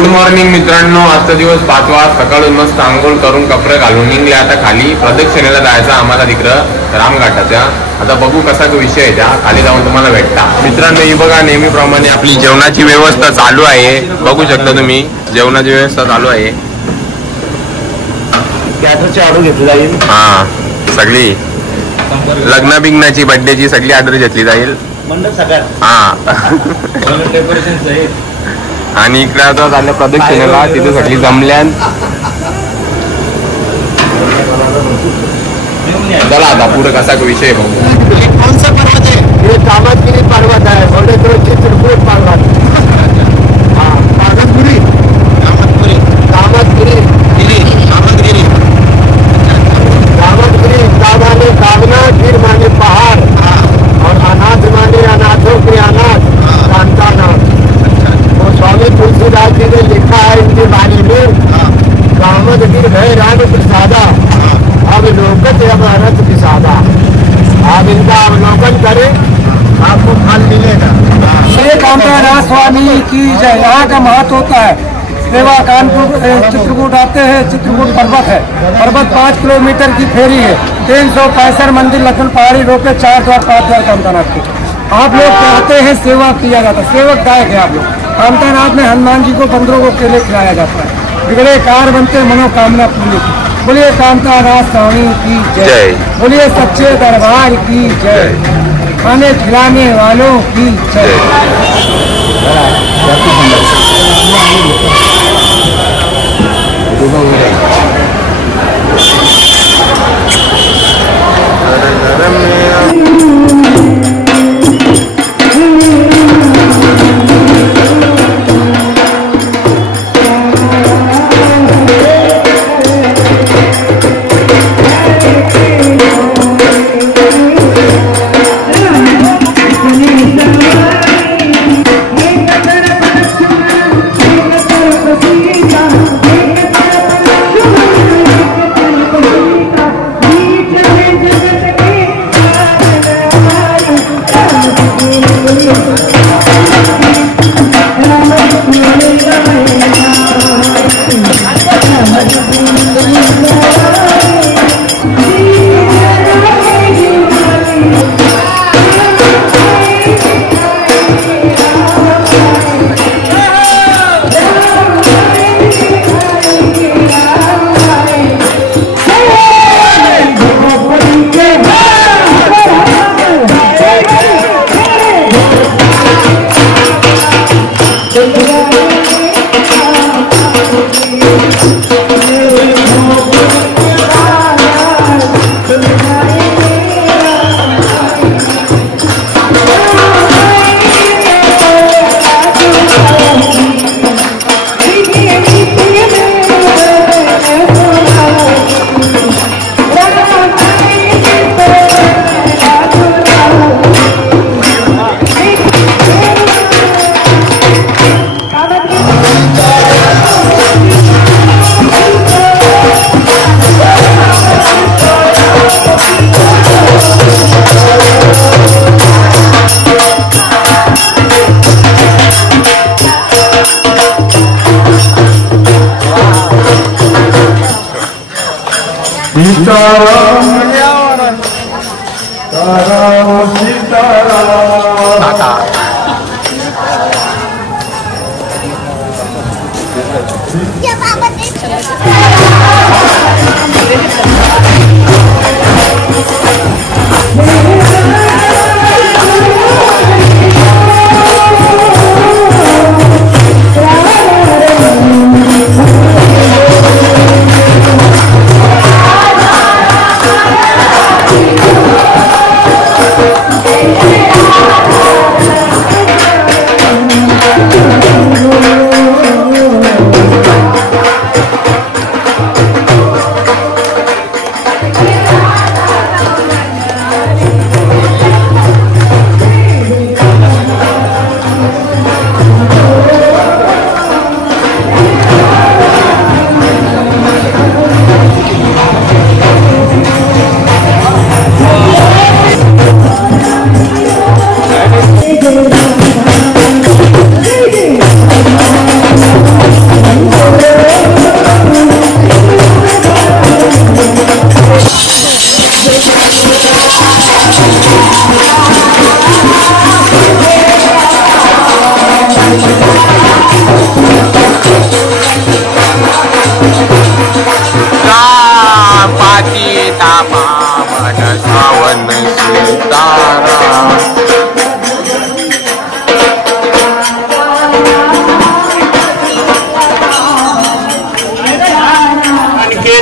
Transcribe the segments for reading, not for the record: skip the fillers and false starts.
Good morning मित्रांनो. आजचा दिवस 5वा. सकाळून मस्त आंघोळ करून कपडे घालून निघले आता खाली प्रदक्षिणेला जायचा आम्हाला तिकडं रामघाटाच्या. आता बघू कसा विषय आहे त्या खाली जाऊन तुम्हाला भेटता. मित्रांनो ही बघा नेहमीप्रमाणे आपली जेवणाची व्यवस्था चालू आहे. बघू शकता तुम्ही जेवणाची व्यवस्था चालू आहे. कॅटरची ऑर्डर घेतली जाईल. हा सगळी लग्न बिग्नाची बर्थडेची सगळी ऑर्डर घेतली जाईल. मंडप सगळ्यात हा डेकोरेशन आणि इकडे आता झालं प्रदक्षिणेला तिथे सगळी जमल्यान. चला आता पुढे कसा विषय बघू. कौन सा पर्वत है? ये कामतगिरी पर्वत है. बोले तो चित्रकूट पर्वत. हाँ कामतगिरी कामतगिरी कामतगिरी कामतगिरी कामतगिरी कामाने कामना गिर माने पहाड़ और अनाथ माने अनाथों के अनाथ कांतानाथ. तो स्वामी तुलसीदास जी ने लिखा है इनके बारे में. कामतगिर है राम प्रसादा अब लोकत अमरत विसादा. आप इनका अवलोकन करें आपको फल मिलेगा. श्री कांतानाथ स्वामी की जय. यहाँ का महत्व होता है. सेवा कानपुर चित्रकूट आते हैं. चित्रकूट पर्वत है. पर्वत 5 किलोमीटर की फेरी है. 365 मंदिर लक्ष्मण पहाड़ी रोड पे 4 द्वार 5 द्वार कांतानाथ के. आप लोग कहते हैं सेवा किया जाता है. सेवक गायक है आप लोग. कांतानाथ में हनुमान जी को बंदरों को केले खिलाया जाता है. बिगड़े कार बनते मनोकामना पूरी. बोलिए कांतानाथ स्वामी की जय. बोलिए सच्चे दरबार की जय. खाने खिलाने वालों की जय.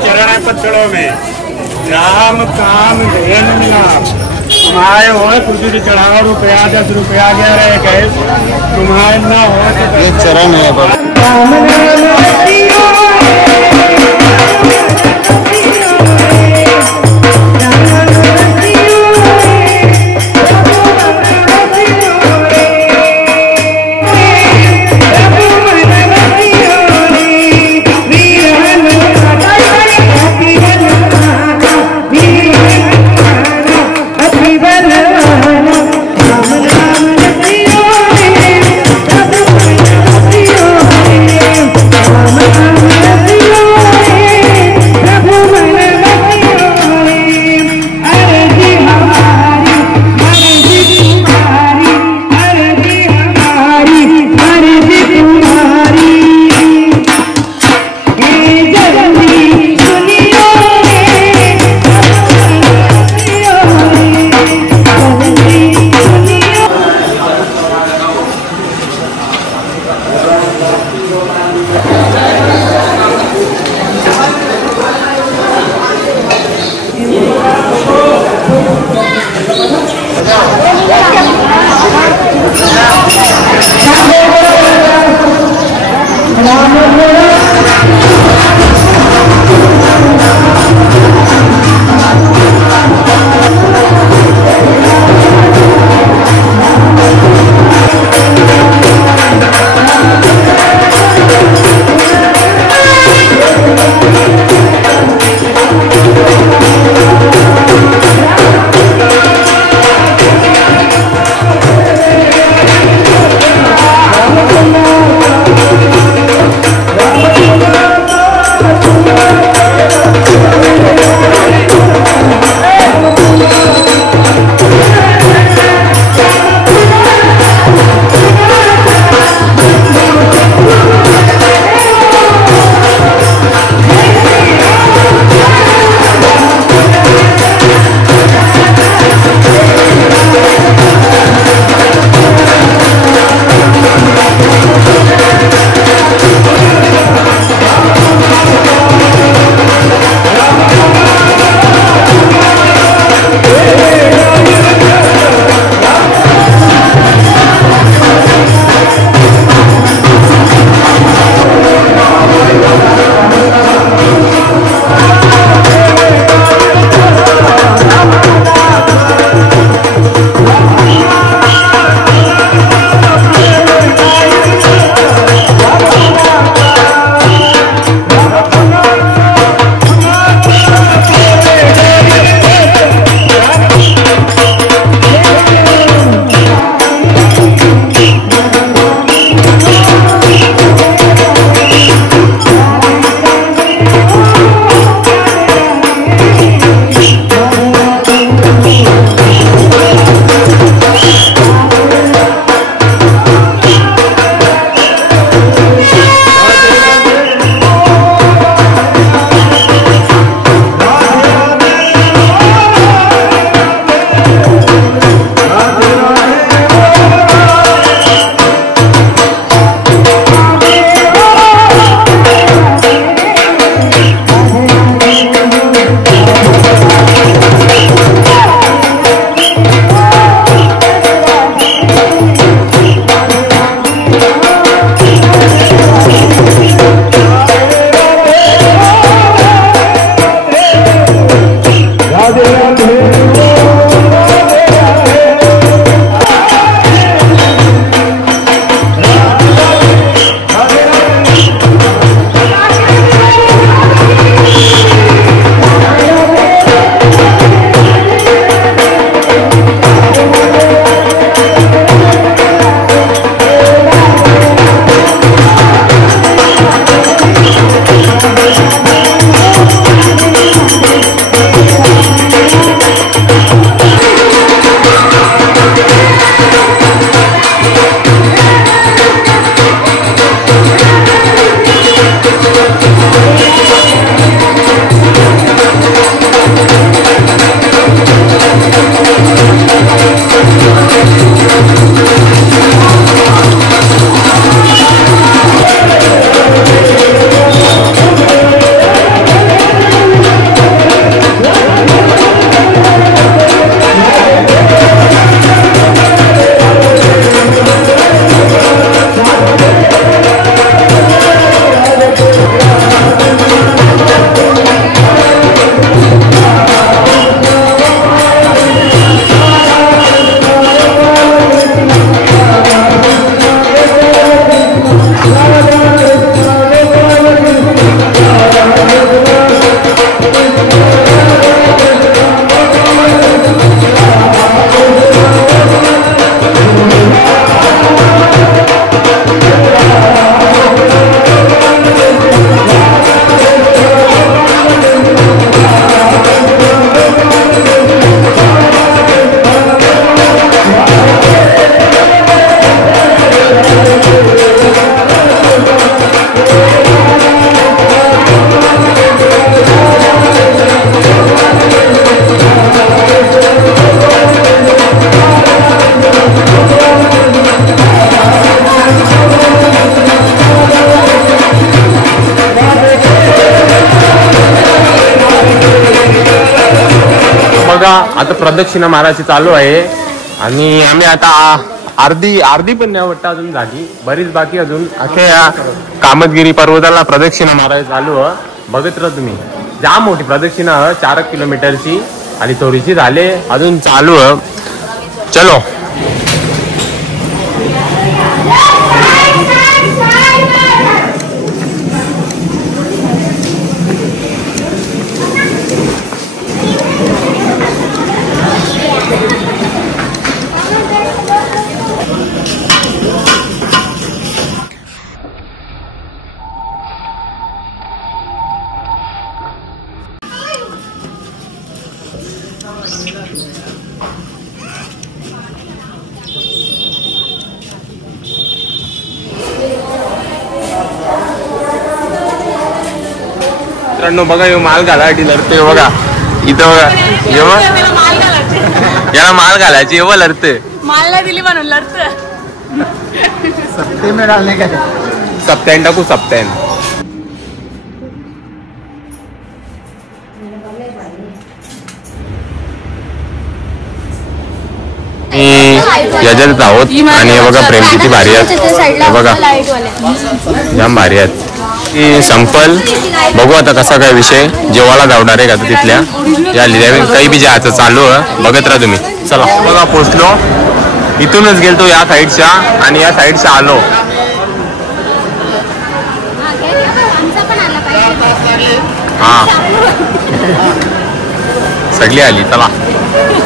चरण पत्रों में राम काम धेन मिलाप। तुम्हारे हो कुछ भी चढ़ाओ रुपया 10 रुपया 11 गैस तुम्हारे ना हो तो ये चरण है बघा आता प्रदक्षिणा मारायची चालू आहे आणि आम्ही आता अर्धी पण नाही वाटतं अजून झाली, बरीच बाकी अजून. अख्या या कामतगिरी पर्वताला प्रदक्षिणा मारायची चालू आहे. बघत राहा तुम्ही, जाम मोठी प्रदक्षिणा 4 किलोमीटरची आणि थोडीशी झाले अजून चालू आहे. चलो मित्रांनो, बघा हे माल घालायची लढते बघा इथं बघा. याला माल घालायची एवढं लढते, माल दिली म्हणून लढत. सप्ते में डालने का सप्त्यान टाकू सप्त्यान. याच्यातच आहोत आणि हे बघा प्रेम किती भारी आहेत, हे बघा जाम भारी आहेत. ती संपल, बघू आता कसा काय विषय. जेवायला जाऊ डायरेक्ट आता तिथल्या या काही बी जायचं चालू आहे. बघत राहा तुम्ही. चला बघा पोचलो, इथूनच गेलतो या साईडच्या आणि या साईडच्या आलो. हा सगळी आली. चला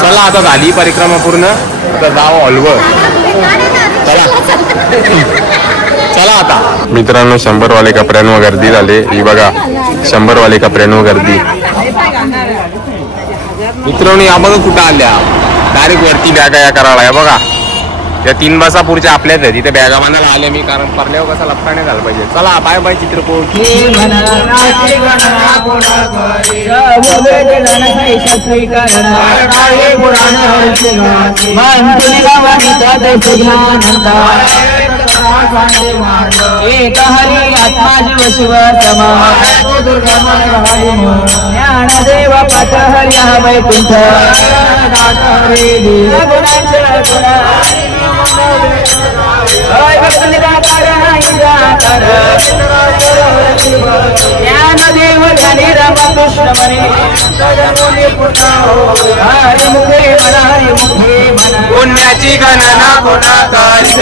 चला आता झाली परिक्रमा पूर्ण, आता जाऊ हॉलवर. चला चला आता. मित्रांनो, 100 वाले कपड्यांवर गर्दी झाली. ही बघा 100 वाले कपड्यांवर गर्दी. मित्रांनो या बघा कुठं आल्या, डायरेक्ट वरती बॅगा या करायला. या बघा या 3 बसा पुढच्या आपल्याच आहेत, तिथे बॅगा बांधायला आले मी, कारण परल्यावर कसा लपका नाही झाला पाहिजे. चला बाय बाय चित्रकूट. एक हरी आत्मा जीव शिव ज्ञानदेव पाठ हर्या वैकुंठ ज्ञानदेव धनी रामकृष्ण मनी हरि मुखे मन हरि मुखे मन पुण्याची गणना गुणाकारी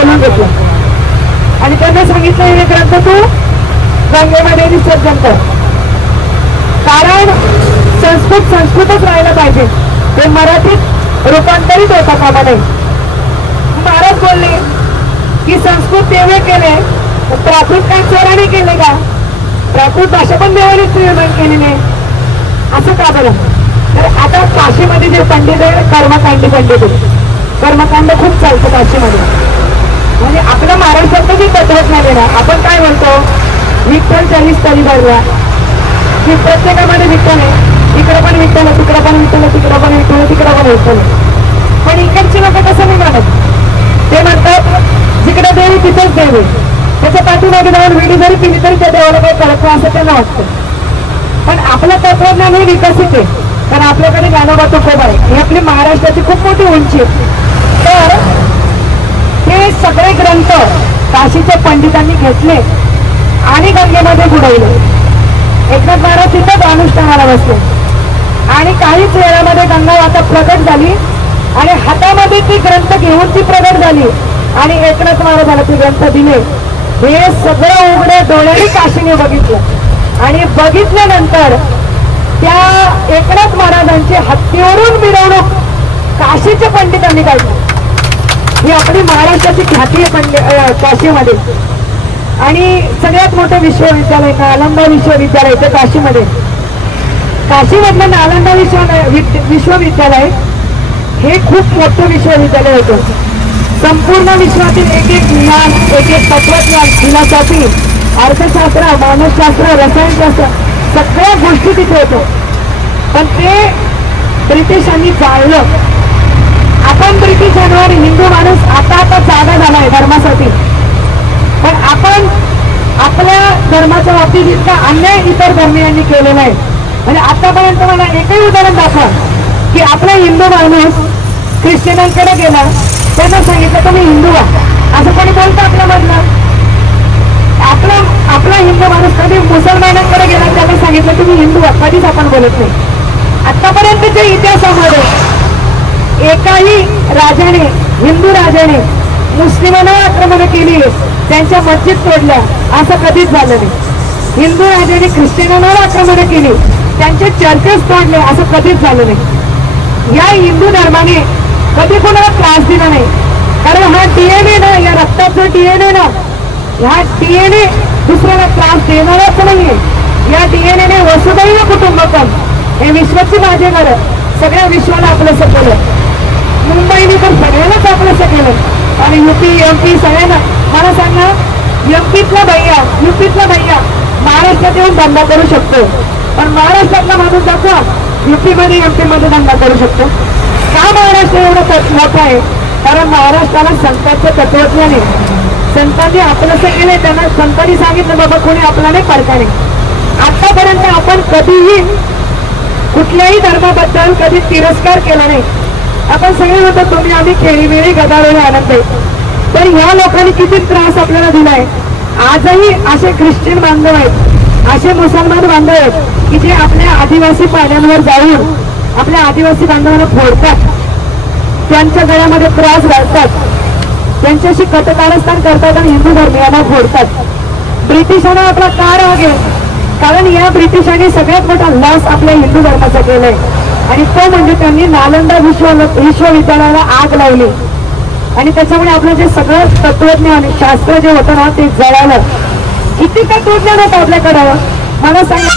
बोलून घेतलं आणि त्यांना सांगितलं हे ग्रंथ तू गंगेमध्ये विसर्जन कर, कारण संस्कृतच राहायला पाहिजे, ते मराठीत रूपांतरित होता कामा नये. महाराज बोलले की संस्कृत देवे केले, प्राकृत काय चोराने केले का? प्राकृत भाषा पण देवानेच निर्माण केलेली आहे, असं का बरं? तर आता काशीमध्ये जे पंडित आहे कर्मकांडी पंडित आहे, कर्मकांड खूप चालतं काशीमध्ये. म्हणजे आपल्या महाराष्ट्रात जे तत्वज्ञान आहे ना, आपण काय म्हणतो विठ्ठल 40 तरी भरला की प्रत्येकामध्ये विठ्ठल आहे, इकडं पण विठ्ठल, तिकडं पण विठ्ठल, तिकडं पण विठ्ठल, तिकडं पण विठ्ठल. पण इकडची लोक कसं नाही मानत, ते म्हणतात जिकडे देवी तिथेच देव आहे, त्याच्या पाठीमागे जाऊन विडी जरी पिली तरी त्या देवाला काही कळत नाही असं त्यांना वाटतं. पण आपलं तत्वज्ञान हे विकसित आहे, कारण आपल्याकडे ज्ञानोबा तुकोबा आहे, ही आपली महाराष्ट्राची खूप मोठी उंची आहे. तर हे सगळे ग्रंथ काशीच्या पंडितांनी घेतले आणि गंगेमध्ये बुडवले. एकनाथ महाराज तिथंच अनुष्ठानाला बसले आणि काहीच वेळामध्ये गंगा आता प्रकट झाली आणि हातामध्ये ती ग्रंथ घेऊन ती प्रकट झाली आणि एकनाथ महाराजाला ते ग्रंथ दिले. हे सगळं उघड्या डोळ्याने काशीने बघितलं आणि बघितल्यानंतर त्या एकनाथ महाराजांची हत्तीवरून मिरवणूक काशीच्या पंडितांनी काढली. ही आपली महाराष्ट्राची ख्याती आहे काशीमध्ये. आणि सगळ्यात मोठं विश्वविद्यालय नालंदा विश्वविद्यालय ते काशीमध्ये. काशीमधलं नालंदा विश्वविद्यालय हे खूप मोठं विश्वविद्यालय होतं. संपूर्ण विश्वातील एक एक ज्ञान, एक एक तत्वज्ञान, फिलॉसॉफी, अर्थशास्त्र, मानसशास्त्र, रसायनशास्त्र सगळ्या गोष्टी तिथे होत्या. पण ते ब्रिटिशांनी जाळलं. आपण ब्रिटिशांवर हिंदू माणूस आता जागा झालाय धर्मासाठी, पण आपण आपल्या धर्माच्या बाबतीत इतका अन्याय इतर धर्मीयांनी केलेला आहे. म्हणजे आतापर्यंत मला एकही उदाहरण दाखवा की आपला हिंदू माणूस ख्रिश्चनांकडे गेला, त्यांना सांगितलं तुम्ही हिंदू व्हा असं कोणी बोलतं आपल्यामधलं? आपला हिंदू माणूस कधी मुसलमानांकडे गेला, त्यांना सांगितलं तुम्ही हिंदू व्हा, कधीच आपण बोलत नाही. आतापर्यंतच्या इतिहासामध्ये एकाही राजाने, हिंदू राजाने मुस्लिमांना आक्रमण केली, त्यांच्या मस्जिद तोडल्या असं कधीच झालं नाही. हिंदू राजाने ख्रिश्चनांवर आक्रमण केली, त्यांचे चर्चेस तोडले असं कधीच झालं नाही. या हिंदू धर्माने कधी कोणाला त्रास दिला नाही, कारण हा डीएनए ना, या रक्ताचा डीएनए ना, ह्या डीएनए दुसऱ्याला त्रास देणारच नाहीये. या डीएनएने वसुधैव कुटुंबकम हे विश्वाची माझेवर सगळ्या विश्वाला आपलंसं केलं. मुंबईने तर सगळ्यांनाच आपलंसं केलं आणि युपी एमपी सगळ्यांना. मला सांगा, युपीतला भैया महाराष्ट्रात येऊन धंदा करू शकतो, पण महाराष्ट्रातला माणूस जातो युपी मध्ये एमपी मध्ये धंदा करू शकतो का? महाराष्ट्र एवढं मोठं आहे कारण महाराष्ट्राला संतांचं तत्वज्ञान आहे. संतांनी आपलंसं केलंय, त्यांना संतांनी सांगितलं बाबा कोणी आपला नाही परका नाही. आतापर्यंत आपण कधीही कुठल्याही धर्माबद्दल कधी तिरस्कार केला नाही. आपण सगळे म्हणतो तुम्ही आम्ही खेळीमेळी गदारोळी आनंद आहे, तर ह्या लोकांनी किती त्रास आपल्याला दिलाय. आजही असे ख्रिश्चन बांधव आहेत, असे मुसलमान बांधव आहेत की जे आपल्या आदिवासी पाड्यांवर जाऊन आपल्या आदिवासी बांधवांना फोडतात, त्यांच्या गळ्यामध्ये त्रास घालतात, त्यांच्याशी कटकारस्थान करतात आणि हिंदू धर्मीयांना फोडतात. ब्रिटिशांना आपला का राग आहे? कारण या ब्रिटिशांनी सगळ्यात मोठा लॉस आपल्या हिंदू धर्माचा केलाय आणि तो म्हणजे त्यांनी नालंदा विश्वविद्यालयाला आग लावली आणि त्याच्यामुळे आपलं जे सगळं तत्वज्ञान शास्त्र जे होतं ना ते जळालं. किती तत्वज्ञान होतं आपल्याकडं मला सांगा.